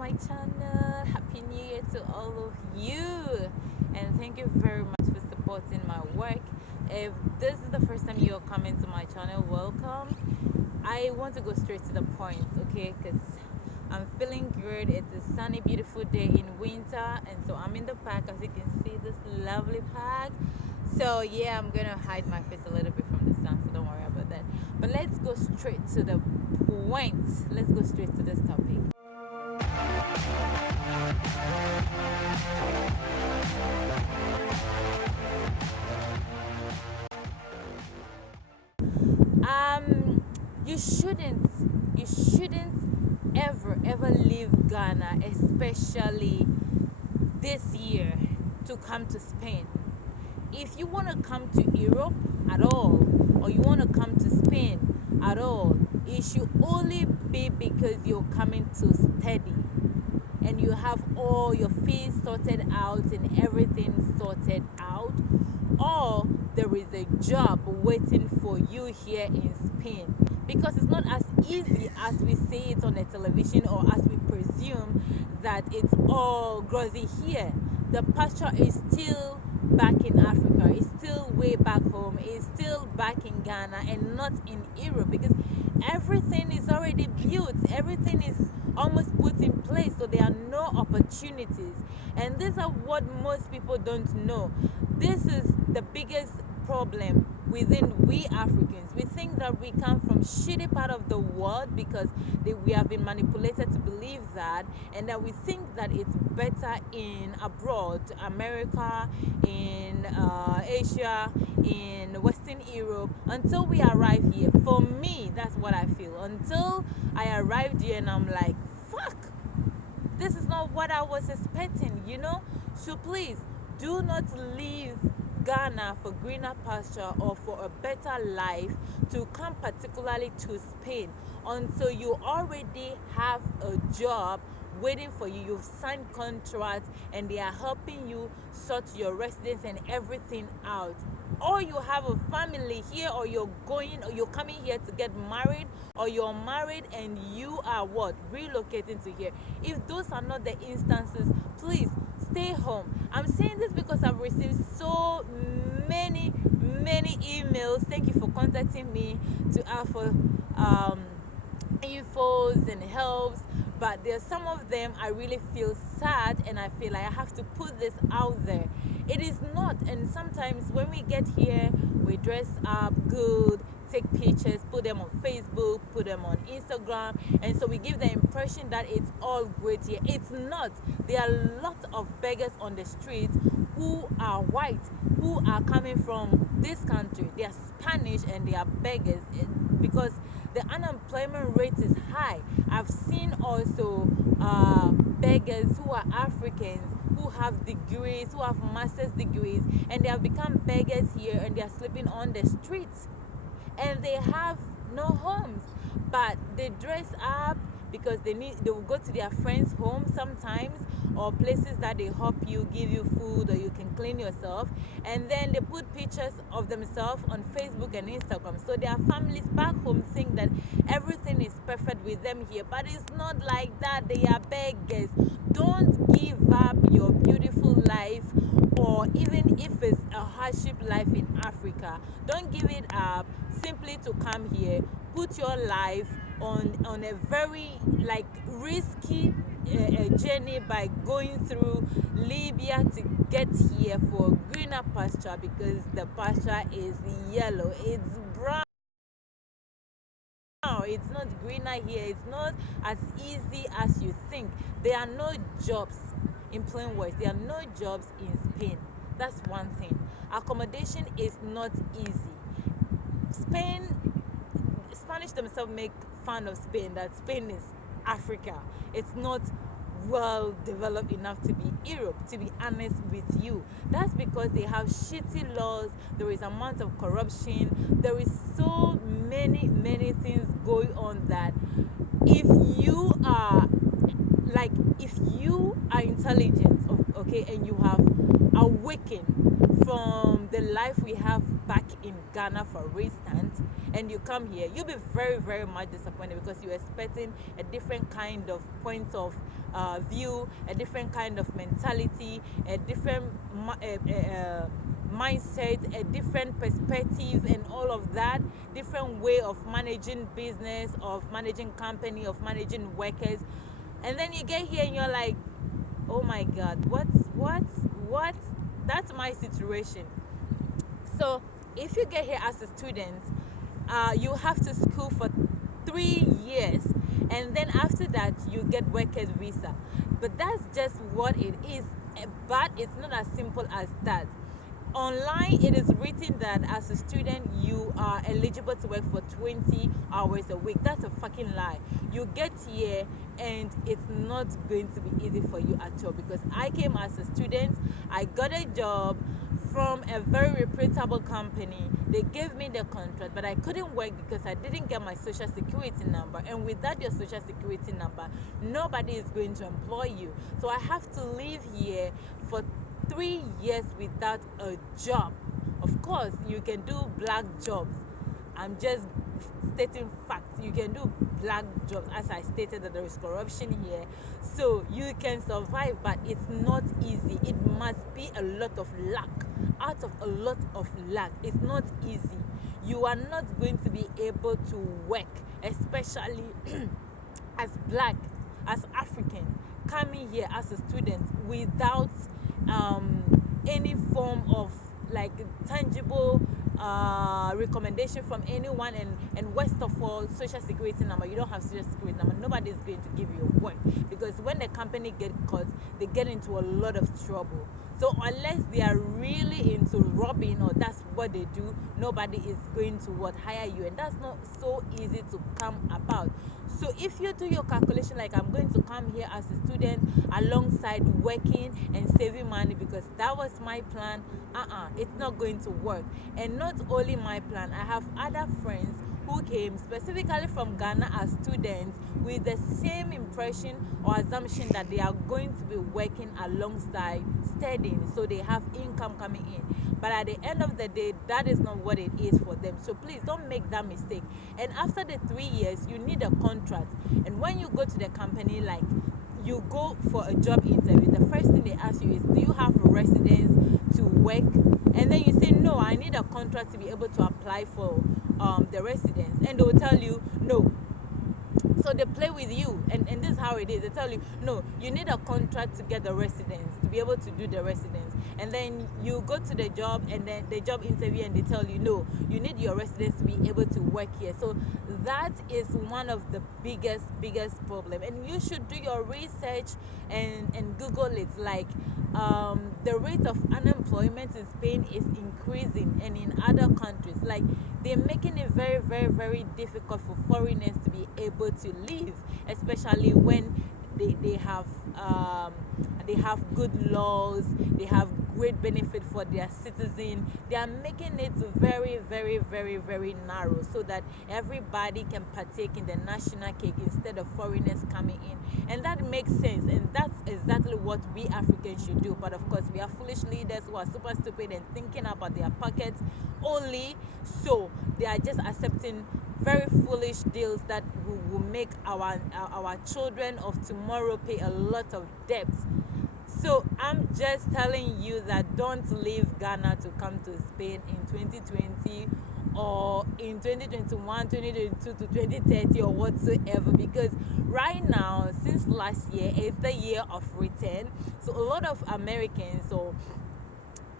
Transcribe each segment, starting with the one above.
my channel. Happy New Year to all of you, and thank you very much for supporting my work. If this is the first time you're coming to my channel, welcome. I want to go straight to the point, okay, because I'm feeling good. It's a sunny, beautiful day in winter, and so I'm in the park. As you can see, this lovely park. So yeah, I'm gonna hide my face a little bit from the sun, so don't worry about that. But let's go straight to the point. Let's go straight to this topic. um you shouldn't you shouldn't ever leave Ghana, especially this year, to come to Spain. If you want to come to Europe at all, or you want to come to Spain at all, it should only be because you're coming to study and you have all your fees sorted out and everything sorted out, or there is a job waiting for you here in Spain. Because it's not as easy as we see it on the television, or as we presume that it's all rosy here. The pasture is still back in Africa, it's still way back home, it's still back in Ghana and not in Europe, because everything is already built, everything is almost put in place, so there are no opportunities. And these are what most people don't know. This is the biggest problem within we Africans. We think that we come from shitty part of the world because we have been manipulated to believe that, and that we think that it's better in abroad, America, in Asia, in Western Europe, until we arrive here. For me, that's what I feel. Until I arrived here and I'm like, fuck, this is not what I was expecting, you know? So please, do not leave Ghana for greener pasture or for a better life to come particularly to Spain until you already have a job waiting for you. You've signed contracts and they are helping you sort your residence and everything out. Or you have a family here, or you're coming here to get married, or you're married and you are what? Relocating to here. If those are not the instances, please stay home. I'm saying this because I've received so many emails. Thank you for contacting me to ask for infos and helps, but there's some of them I really feel sad, and I feel like I have to put this out there. It is not, and sometimes when we get here, we dress up good, take pictures, put them on Facebook, put them on Instagram, and so we give the impression that it's all great here. It's not. There are lots of beggars on the streets who are white, who are coming from this country. They are Spanish and they are beggars, because the unemployment rate is high. I've seen also beggars who are Africans, who have degrees, who have master's degrees, and they have become beggars here, and they are sleeping on the streets, and they have no homes, but they dress up because they will go to their friends' home sometimes, or places that they help you, give you food, or you can clean yourself, and then they put pictures of themselves on Facebook and Instagram, so their families back home think that everything is perfect with them here. But it's not like that. They are beggars. Don't give up your beautiful life, or even if it's a hardship life in Africa, don't give it up simply to come here, put your life on a very risky journey by going through Libya to get here for greener pasture, because the pasture is yellow, it's brown, it's not greener here. It's not as easy as you think. There are no jobs, in plain words, there are no jobs in Spain. That's one thing. Accommodation is not easy. Spanish themselves make fun of Spain, that Spain is Africa. It's not well developed enough to be Europe, to be honest with you. That's because they have shitty laws, there is amount of corruption, there is so many things going on, that if you are intelligent, okay, and you have awakened from the life we have back in Ghana, for instance, and you come here, you'll be very, very much disappointed because you're expecting a different kind of point of view, a different kind of mentality, a different mindset, a different perspective, and all of that, different way of managing business, of managing company, of managing workers. And then you get here and you're like, oh my God, what? That's my situation. So if you get here as a student, you have to school for 3 years, and then after that you get workers visa. But that's just what it is. But it's not as simple as that. Online it is written that as a student you are eligible to work for 20 hours a week. That's a fucking lie. You get here and it's not going to be easy for you at all, because I came as a student, I got a job from a very reputable company. They gave me the contract, but I couldn't work because I didn't get my social security number, and without your social security number nobody is going to employ you. So I have to live here for 3 years without a job. Of course you can do black jobs. I'm just stating facts. You can do black jobs, as I stated that there is corruption here, so you can survive, but it's not easy. It must be a lot of luck. Out of a lot of luck, it's not easy. You are not going to be able to work, especially as black, as African, coming here as a student without any form of like tangible recommendation from anyone, and worst of all, social security number. You don't have social security number, nobody is going to give you work, because when the company get caught, they get into a lot of trouble. So unless they are really into robbing, or that's what they do, nobody is going to hire you, and that's not so easy to come about. So if you do your calculation like I'm going to come here as a student alongside working and saving money because that was my plan, it's not going to work. And not only my plan, I have other friends who came specifically from Ghana as students with the same impression or assumption that they are going to be working alongside studying, so they have income coming in. But at the end of the day, that is not what it is for them. So please don't make that mistake. And after the 3 years, you need a contract. And when you go to the company, like you go for a job interview, the first thing they ask you is, do you have a residence to work? And then you say, no, I need a contract to be able to apply for the residence. And they will tell you, no. So they play with you, and this is how it is. They tell you, no, you need a contract to get the residence, to be able to do the residence. And then you go to the job, and then the job interview, and they tell you, no, you need your residence to be able to work here. So that is one of the biggest problem. And you should do your research and Google it. Like the rate of unemployment in Spain is increasing, and in other countries, like they're making it very difficult for foreigners to be able to live, especially when they have good laws, they have great benefit for their citizens. They are making it very narrow, so that everybody can partake in the national cake instead of foreigners coming in. And that makes sense, and that's exactly what we Africans should do. But of course, we are foolish leaders who are super stupid and thinking about their pockets only, so they are just accepting very foolish deals that will make our children of tomorrow pay a lot of debt. So I'm just telling you that don't leave Ghana to come to Spain in 2020 or in 2021, 2022 to 2030 or whatsoever, because right now, since last year, is the year of return. So a lot of Americans, or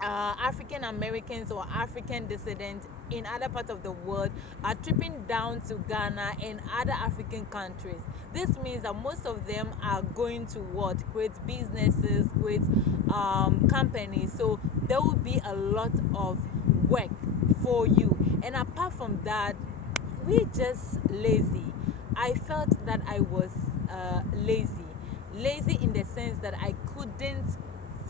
African Americans or African descendants in other parts of the world, are tripping down to Ghana and other African countries. This means that most of them are going to create businesses, create companies. So there will be a lot of work for you. And apart from that, we're just lazy. I felt that I was lazy in the sense that I couldn't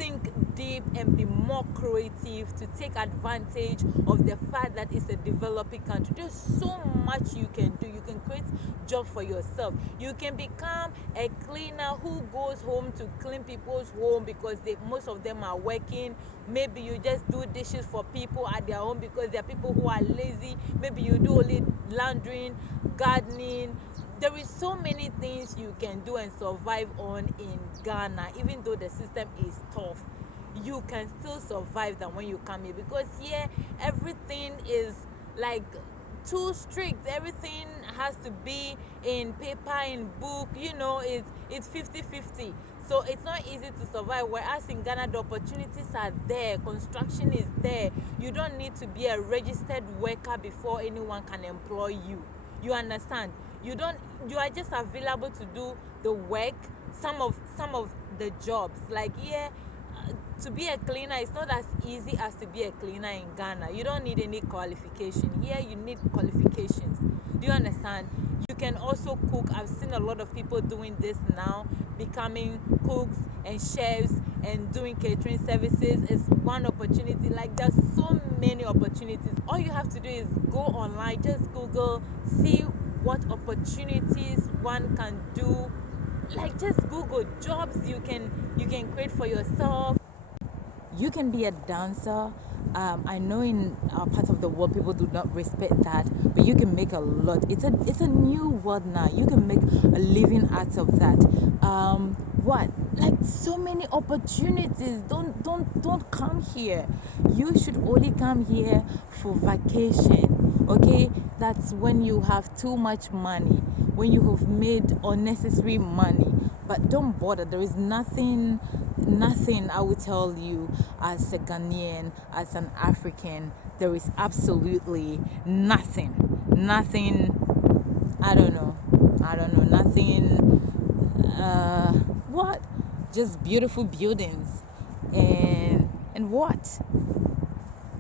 think deep and be more creative to take advantage of the fact that it's a developing country. There's so much you can do. You can create job for yourself. You can become a cleaner who goes home to clean people's home because most of them are working. Maybe you just do dishes for people at their home because there are people who are lazy. Maybe you do only laundering, gardening. There is so many things you can do and survive on in Ghana. Even though the system is tough, you can still survive than when you come here, because here everything is like too strict. Everything has to be in paper, in book, it's 50-50. So it's not easy to survive, whereas in Ghana the opportunities are there, construction is there. You don't need to be a registered worker before anyone can employ you. You understand? You are just available to do the work. Some of the jobs, like here, to be a cleaner, it's not as easy as to be a cleaner in Ghana. You don't need any qualification. Here you need qualifications. Do you understand? You can also cook. I've seen a lot of people doing this now, becoming cooks and chefs and doing catering services. Is one opportunity. Like, there's so many opportunities. All you have to do is go online, just Google, see what opportunities one can do. Like, just Google jobs you can create for yourself. You can be a dancer. I know in our part of the world people do not respect that, but you can make a lot. It's a new world now. You can make a living out of that. What, like, so many opportunities. Don't come here. You should only come here for vacation. Okay, that's when you have too much money, when you have made unnecessary money. But don't bother. There is nothing I will tell you, as a Ghanaian, as an African. There is absolutely nothing. I don't know, nothing. What? Just beautiful buildings and what?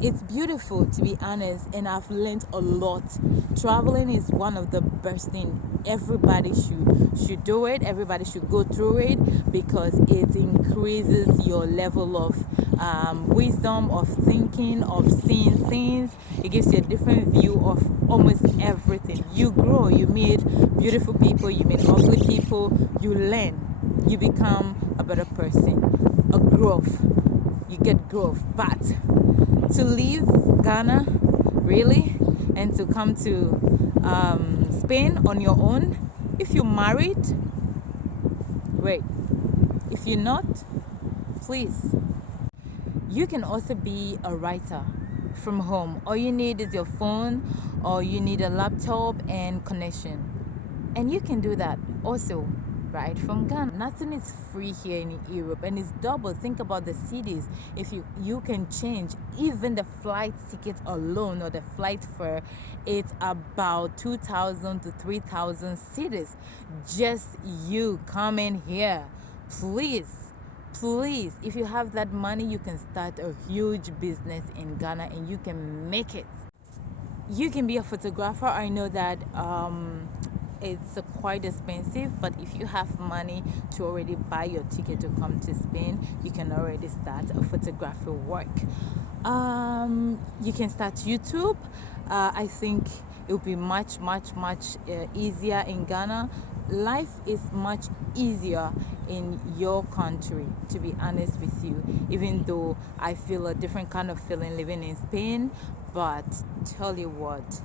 It's beautiful, to be honest, and I've learned a lot. Traveling is one of the best things. Everybody should do it. Everybody should go through it, because it increases your level of wisdom, of thinking, of seeing things. It gives you a different view of almost everything. You grow. You meet beautiful people. You meet ugly people. You learn. You become a better person. A growth. You get growth. But to leave Ghana, really, and to come to Spain on your own, if you're married, great. If you're not, please. You can also be a writer from home. All you need is your phone, or you need a laptop and connection, and you can do that also right from Ghana. Nothing is free here in Europe, and it's double. Think about the cities. If you can change even the flight ticket alone, or the flight fare, it's about 2,000 to 3,000 cities. Just you coming here. Please, if you have that money, you can start a huge business in Ghana, and you can make it. You can be a photographer. I know that it's quite expensive, but if you have money to already buy your ticket to come to Spain, you can already start a photography work. You can start YouTube. I think it will be much easier in Ghana. Life is much easier in your country, to be honest with you, even though I feel a different kind of feeling living in Spain. But tell you what,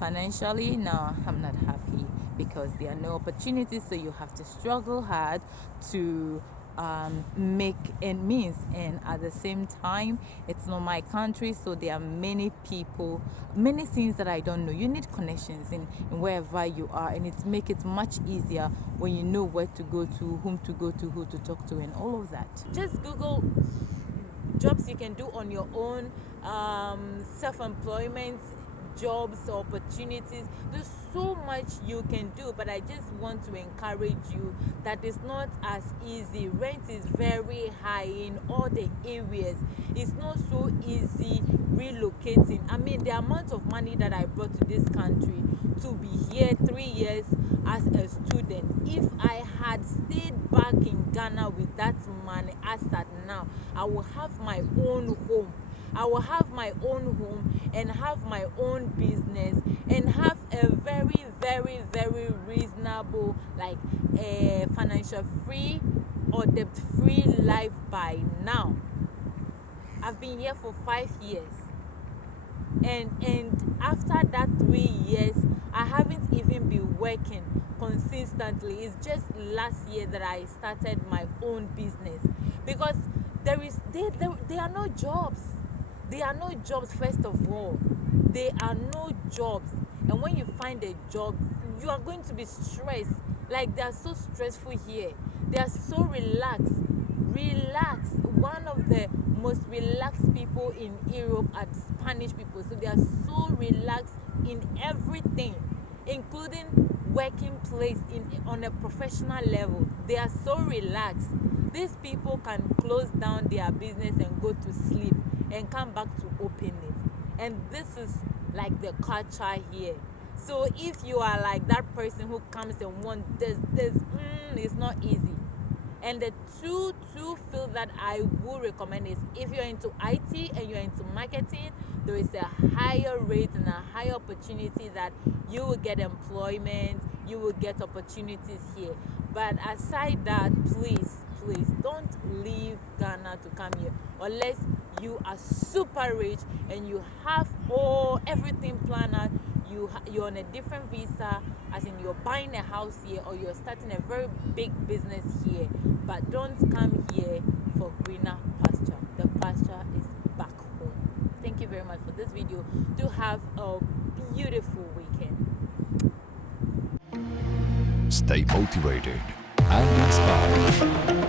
financially, no, I'm not happy, because there are no opportunities, so you have to struggle hard to make ends meet. And at the same time, it's not my country, so there are many people, many things that I don't know. You need connections in wherever you are, and it makes it much easier when you know where to go to, whom to go to, who to talk to, and all of that. Just Google jobs you can do on your own, self-employment, jobs, opportunities. There's so much you can do, but I just want to encourage you that it's not as easy. Rent is very high in all the areas. It's not so easy relocating. I mean, the amount of money that I brought to this country to be here 3 years as a student, if I had stayed back in Ghana with that money as at now, I will have my own home. I will have my own home and have my own business and have a very, very, very reasonable, like financial free or debt free life by now. I've been here for 5 years, and after that 3 years, I haven't even been working consistently. It's just last year that I started my own business, because there are no jobs. There are no jobs. First of all, there are no jobs, and when you find a job, you are going to be stressed. Like, they are so stressful here. They are so relaxed. One of the most relaxed people in Europe are Spanish people. So they are so relaxed in everything, including working place on a professional level. They are so relaxed. These people can close down their business and go to sleep and come back to open it. And this is like the culture here. So if you are like that person who comes and wants this, it's not easy. And the two field that I would recommend is, if you're into IT and you're into marketing, there is a higher rate and a higher opportunity that you will get employment, you will get opportunities here. But aside that, please don't leave Ghana to come here unless you are super rich and you have everything planned out. You're on a different visa, as in you're buying a house here or you're starting a very big business here. But don't come here for greener pasture. The pasture is back home. Thank you very much for this video. Do have a beautiful weekend. Stay motivated and inspired.